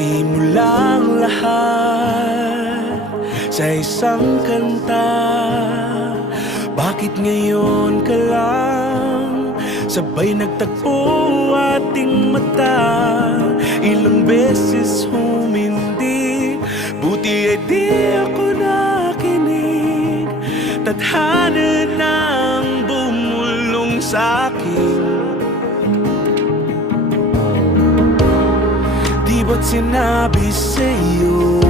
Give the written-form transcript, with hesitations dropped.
Nagsimulang lahat sa isang kanta. Bakit ngayon ka lang sabay nagtagpo ating mata? Ilang beses humindi, buti ay di ako nakinig. Tadhana nang bumulong sa'kin. Di ba't sinabi sa'yo